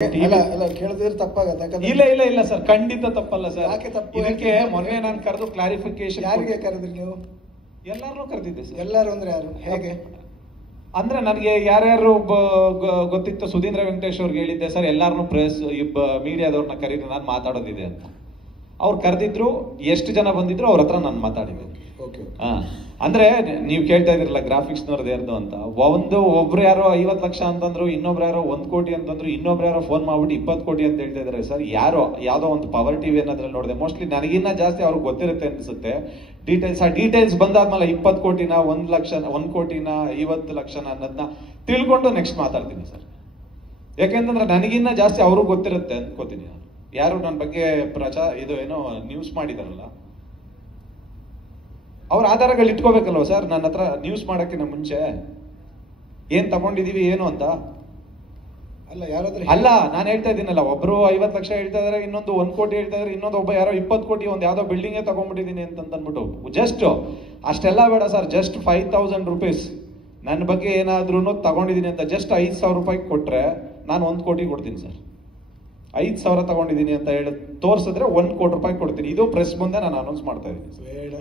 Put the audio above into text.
ಕೇಳಿದ್ರೆ ತಪ್ಪಾಗತ್ತೆ. ಇಲ್ಲ ಇಲ್ಲ ಇಲ್ಲ ಸರ್, ಖಂಡಿತ ತಪ್ಪಲ್ಲ ಸರ್. ಯಾಕೆ ತಪ್ಪು? ಇದಕ್ಕೆ ಮೊನ್ನೆ ನಾನು ಕರೆದು ಕ್ಲಾರಿಫಿಕೇಶನ್. ಯಾರಿಗೆ ಕರೆದ್ರಿ ನೀವು? ಎಲ್ಲಾರನ್ನೂ ಕರೆದಿದ್ದೆ ಸರ್. ಎಲ್ಲರೂ ಅಂದ್ರೆ ಯಾರು, ಹೇಗೆ? ಅಂದ್ರೆ ನನಗೆ ಯಾರ್ಯಾರು ಗೊತ್ತಿತ್ತು, ಸುಧೀಂದ್ರ ವೆಂಕಟೇಶ್ ಅವ್ರಿಗೆ ಹೇಳಿದ್ದೆ ಸರ್, ಎಲ್ಲಾರನ್ನೂ ಪ್ರೆಸ್ ಮೀಡಿಯಾದವ್ರನ್ನ ಕರೀರಿ, ನಾನು ಮಾತಾಡೋದಿದೆ ಅಂತ. ಅವ್ರು ಕರೆದಿದ್ರು, ಎಷ್ಟು ಜನ ಬಂದಿದ್ರು ಅವ್ರ ಹತ್ರ ನಾನು ಮಾತಾಡಿದ್ದೆ. ಅಂದ್ರೆ ನೀವು ಕೇಳ್ತಾ ಇದ್ರಲ್ಲ ಗ್ರಾಫಿಕ್ಸ್ನವ್ರದ್ದು ಯಾರ್ದು ಅಂತ. ಒಬ್ರು ಯಾರೋ 50 ಲಕ್ಷ ಅಂತಂದ್ರು, ಇನ್ನೊಬ್ರು ಯಾರೋ 1 ಕೋಟಿ ಅಂತಂದ್ರು, ಇನ್ನೊಬ್ರು ಯಾರೋ ಫೋನ್ ಮಾಡ್ಬಿಟ್ಟು 20 ಕೋಟಿ ಅಂತ ಹೇಳ್ತಾ ಇದಾರೆ ಸರ್. ಯಾವ್ದೋ ಒಂದು ಪವರ್ ಟಿವಿ ಅನ್ನೋದ್ರಲ್ಲಿ ನೋಡಿದೆ. ಮೋಸ್ಟ್ಲಿ ನನಗಿನ್ನ ಜಾಸ್ತಿ ಅವ್ರಿಗೆ ಗೊತ್ತಿರುತ್ತೆ ಅನ್ಸುತ್ತೆ ಡೀಟೇಲ್ಸ್ ಬಂದಾದ್ಮೇಲೆ 20 ಕೋಟಿನ 1 ಲಕ್ಷ 1 ಕೋಟಿನ 50 ಲಕ್ಷನ ಅನ್ನೋದನ್ನ ತಿಳ್ಕೊಂಡು ನೆಕ್ಸ್ಟ್ ಮಾತಾಡ್ತೀನಿ ಸರ್. ಯಾಕೆಂತಂದ್ರೆ ನನಗಿನ್ನ ಜಾಸ್ತಿ ಅವ್ರಿಗೆ ಗೊತ್ತಿರುತ್ತೆ ಅನ್ಕೋತೀನಿ. ಯಾರು ನನ್ನ ಬಗ್ಗೆ ಏನೋ ನ್ಯೂಸ್ ಮಾಡಿದಾರಲ್ಲ, ಅವ್ರ ಆಧಾರಗಳು ಇಟ್ಕೋಬೇಕಲ್ವ ಸರ್ ನನ್ನ ಹತ್ರ ನ್ಯೂಸ್ ಮಾಡಕ್ಕಿಂತ ಮುಂಚೆ. ಏನ್ ತಗೊಂಡಿದೀವಿ ಏನು ಅಂತ ಅಲ್ಲ, ಯಾರಾದ್ರೂ ಅಲ್ಲ, ನಾನು ಹೇಳ್ತಾ ಇದ್ದೀನಲ್ಲ, ಒಬ್ರು 50 ಲಕ್ಷ ಹೇಳ್ತಾ ಇದಾರೆ, ಇನ್ನೊಂದು 1 ಕೋಟಿ ಹೇಳ್ತಾ ಇದಾರೆ, ಇನ್ನೊಂದು ಒಬ್ಬ ಯಾರೋ 20 ಕೋಟಿ ಒಂದು ಯಾವ್ದೋ ಬಿಲ್ಡಿಂಗೇ ತಗೊಂಡ್ಬಿಟ್ಟಿದೀನಿ ಅಂತ ಅಂದ್ಬಿಟ್ಟು. ಜಸ್ಟ್ ಅಷ್ಟೆಲ್ಲ ಬೇಡ ಸರ್, ಜಸ್ಟ್ 5000 ರೂಪೀಸ್ ನನ್ನ ಬಗ್ಗೆ ಏನಾದ್ರೂ ತಗೊಂಡಿದೀನಿ ಅಂತ ಜಸ್ಟ್ 5000 ರೂಪಾಯಿ ಕೊಟ್ರೆ ನಾನು 1 ಕೋಟಿ ಕೊಡ್ತೀನಿ ಸರ್. 5000 ತಗೊಂಡಿದೀನಿ ಅಂತ ಹೇಳಿ ತೋರಿಸಿದ್ರೆ 1 ಕೋಟಿ ರೂಪಾಯಿ ಕೊಡ್ತೀನಿ. ಇದು ಪ್ರೆಸ್ ಮುಂದೆ ನಾನು ಅನೌನ್ಸ್ ಮಾಡ್ತಾ ಇದ್ದೀನಿ. ಬೇಡ